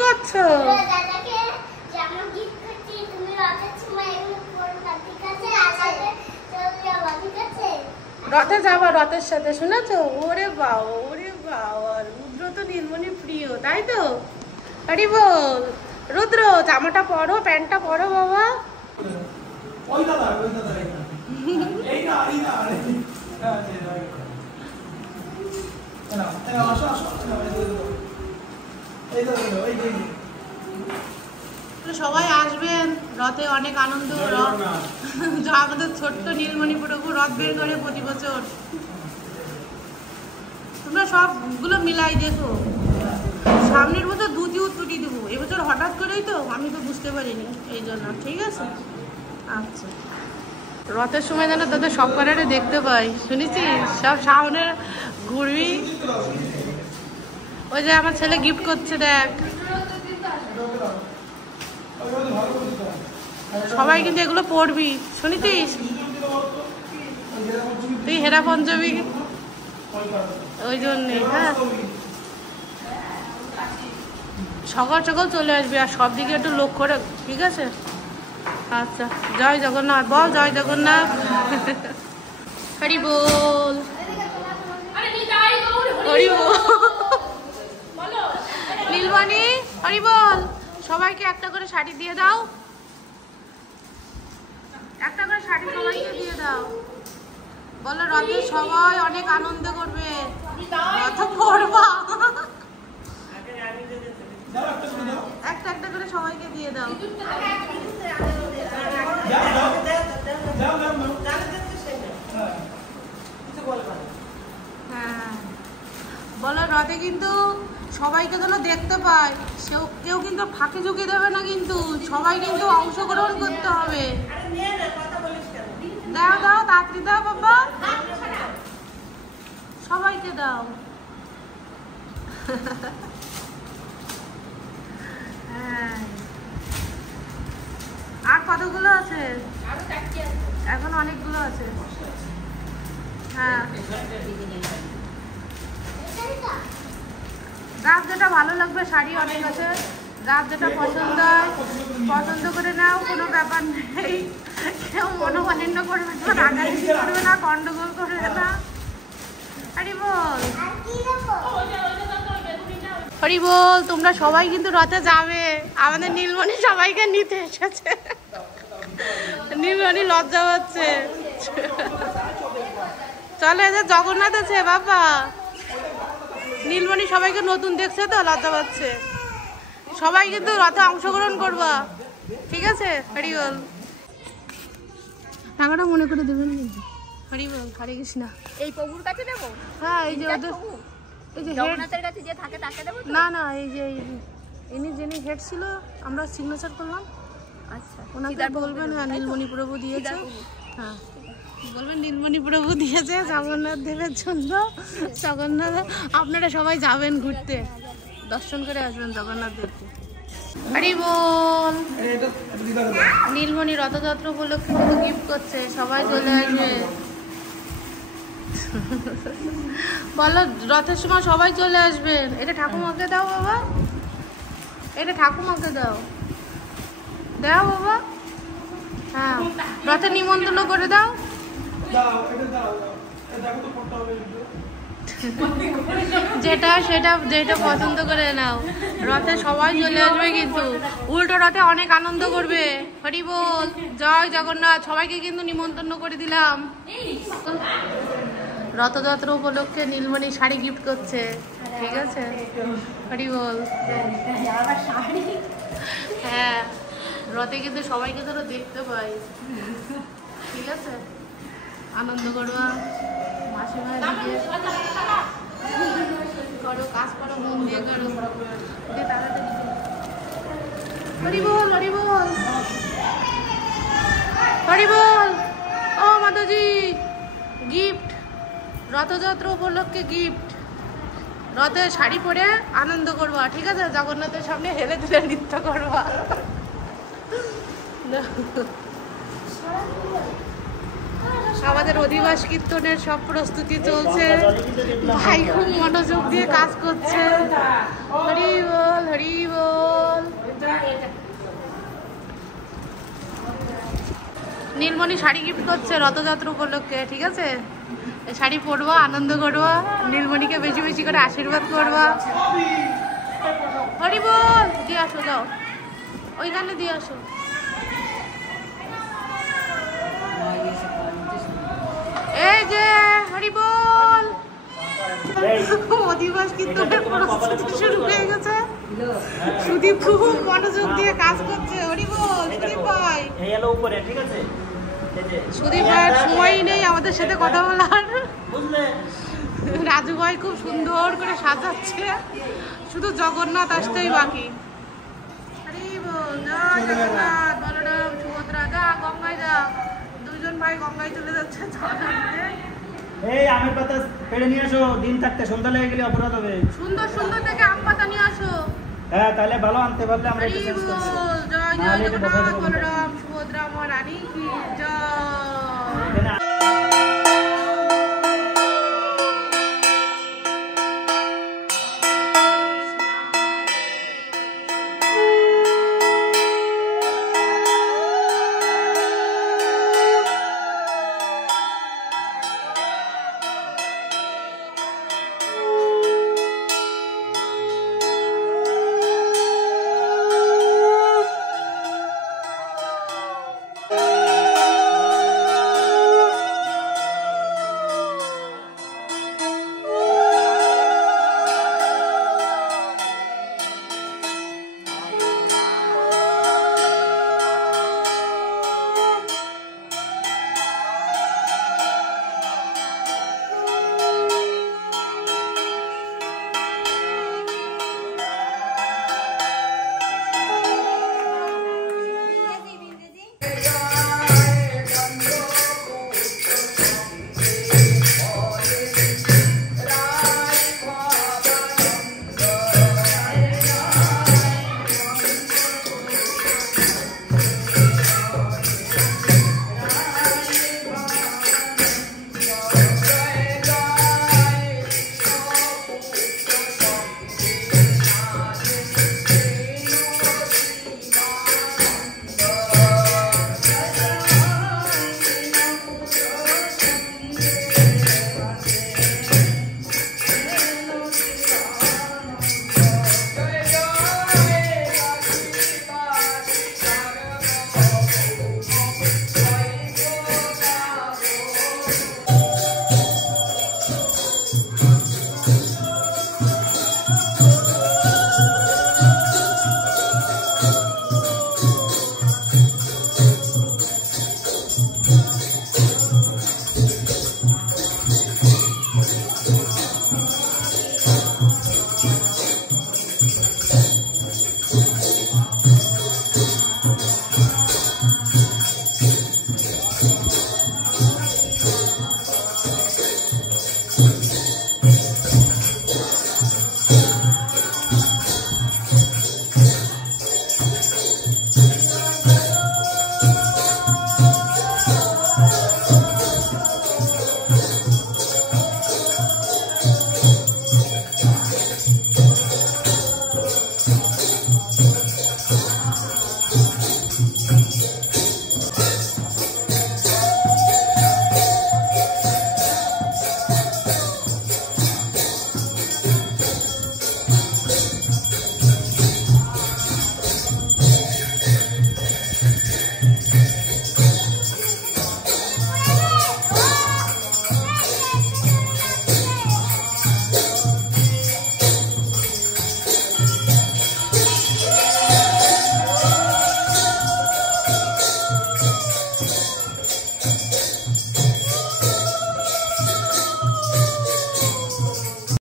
করছো? রথে যাবো রথের সাথে, শুনেছো? ওরে বাবা, ওরে বাবা, রুদ্র তো নীলমণি প্রিয়, তাই তো? হরি বল। রুদ্র জামাটা পরো, প্যান্টটা পরো বাবা। সবাই আসবেন রথে, অনেক আনন্দ। রথ আমাদের ছোট্ট নীলমণি প্রভু রথ বের করে প্রতি বছর। তোমরা সবগুলো মিলাই দেখো, সামনের বছর দুটি উত্তুটি দেবো, এবছর হঠাৎ করেই তো, আমি তো বুঝতে পারিনি এই জন্য। ঠিক আছে, আচ্ছা। রথের সময় যেন তাদের সব কটারে দেখতে পাই, শুনেছি সব সামনে ঘুরবি। ওই যে আমার ছেলে গিফট করছে, দেখ। সবাই কিন্তু এগুলো পড়বি, শুনেছিস? তুই হেরা পঞ্চমী, ওই জন্যে। হ্যাঁ, সকাল সকাল চলে আসবি, আর সব দিকে একটু লক্ষ্য রাখ, ঠিক আছে? আচ্ছা, জয় জগন্নাথ বল, জয় জগন্নাথ। হরি বল, হরি বল। নীলমণি হরি বল। সবাইকে একটা করে শাড়ি দিয়ে দাও, একটা করে শাড়ি সবাইকে দিয়ে দাও। বলো রথে সবাই অনেক আনন্দ করবে, রথ পড়বা। একটা একটা করে সবাইকে দিয়ে দাও। হ্যাঁ, বলো রথে কিন্তু সবাইকে যেন দেখতে পায়, কেউ কিন্তু ফাঁকে ঝুঁকি দেবে না, কিন্তু সবাই কিন্তু অংশগ্রহণ করতে হবে। দাও দাও, তাড়াতাড়ি দাও বাবা, সবাইকে দাও। হ্যাঁ, আর কতগুলো আছে? এখন অনেকগুলো আছে। হ্যাঁ, যার যেটা ভালো লাগবে, শাড়ি অনেক আছে, যার যেটা পছন্দ করে নাও, কোনো ব্যাপার নেই। কেউ মনোমালিন্য করবে না, রাগারাগি করবে না, গন্ডগোল করবে না। হরি বল, হরি বল। তোমরা সবাই কিন্তু রথে যাবে, আমাদের নীলমণি সবাইকে নিতে এসেছে। নীলমণি লজ্জা পাচ্ছে। চলো, এদের জগন্নাথ আছে বাবা। নীলমণি সবাইকে নতুন দেখছে তো, লজ্জা পাচ্ছে। সবাই কিন্তু রথে অংশগ্রহণ করবা, ঠিক আছে? হরি বল। টাকাটা মনে করে দেবেন কিন্তু। হরি বল, হরে কৃষ্ণ। এই প্রভুর কাছে দেবো? হ্যাঁ, এই যে ওদের, এই যে জগন্নাথের কাছে যে থাকে তাকে দেবো? না না, এই যে যিনি হেড ছিল, আমরা সিগনেচার করলাম। আচ্ছা, ওনাকে বলবেন, হ্যাঁ নীলমণি প্রভু দিয়েছে। হ্যাঁ, বলবেন নীলমণি প্রভু দিয়েছে জগন্নাথ দেবের জন্য। জগন্নাথ, আপনারা সবাই যাবেন ঘুরতে, দর্শন করে আসবেন জগন্নাথ দেবকে। হরি বল। নীলমণি রথযাত্রা উপলক্ষে গিফট করছে, সবাই চলে আসবে। বলো রথের সময় সবাই চলে আসবেন। এটা ঠাকুমাকে দাও বাবা, এটা ঠাকুমাকে দাও, দাও বাবা। হ্যাঁ, রথের নিমন্ত্রণ করে দাও। যেটা পছন্দ করে নাও। রথে সবাই চলে আসবে, কিন্তু উল্টো রথে অনেক আনন্দ করবে। হরি বল, জয় জগন্নাথ। সবাইকে কিন্তু নিমন্ত্রণ করে দিলাম। রথযাত্রা উপলক্ষে নীলমণি শাড়ি গিফট করছে, ঠিক আছে? হরি বল। হ্যাঁ, রথে কিন্তু সবাইকে ধরো দেখতে পাই, ঠিক আছে? আনন্দ করবা, মাসিমার দিকে করো, কাজ করো, মন দিয়ে করো। হরি বল, হরি বল, হরি বল। ও মাতাজি, গিফট রথযাত্রা উপলক্ষে গিফট। রথে শাড়ি পরে আনন্দ করবা, ঠিক আছে? জগন্নাথের সামনে হেলে দুলে নৃত্য করবা। আমাদের অধিবাস কীর্তনের সব প্রস্তুতি চলছে, ভাই খুব মনোযোগ দিয়ে কাজ করছে। হরি বল, হরি বল। নীলমণি শাড়ি গিফট করছে রথযাত্রা উপলক্ষে, ঠিক আছে? এই শাড়ি পরবা, আনন্দ করবা, নীলমণিকে বেশি বেশি করে আশীর্বাদ করবা। হরি বল, দিয়ে আসো, যাও ওইখানে দিয়ে আসো। এই যে হরি বল, অধিবাস কিন্তু প্রস্তুতি শুরু হয়ে গেছে। সুদীপ খুব মনোযোগ দিয়ে কাজ করছে। হরি বল সুদীপ ভাই, ঠিক আছে? সুদীপ ভাইয়ের সময়ই নেই আমাদের সাথে কথা বলার। রাজু ভাই খুব সুন্দর করে সাজাচ্ছে, শুধু জগন্নাথ আসতেই বাকি। হরি বল, জয় জগন্নাথ, বলরাম সুভদ্রা, যা গঙ্গায় যা। দুইজন ভাই গঙ্গায় চলে যাচ্ছে জগন্নাথে। এই আমের পাতা পেড়ে নিয়ে আসো, দিন থাকতে সন্ধ্যা লেগে গেলে অপরাধ হবে। সুন্দর সুন্দর থেকে আম পাতা নিয়ে আসো। হ্যাঁ, তাহলে ভালো আনতে পারলে আমরা হরি একটু চেঞ্জ করছি। বল, জয় জয় জগন্নাথ, বলরাম সুভদ্রা মহারানী কি জয়।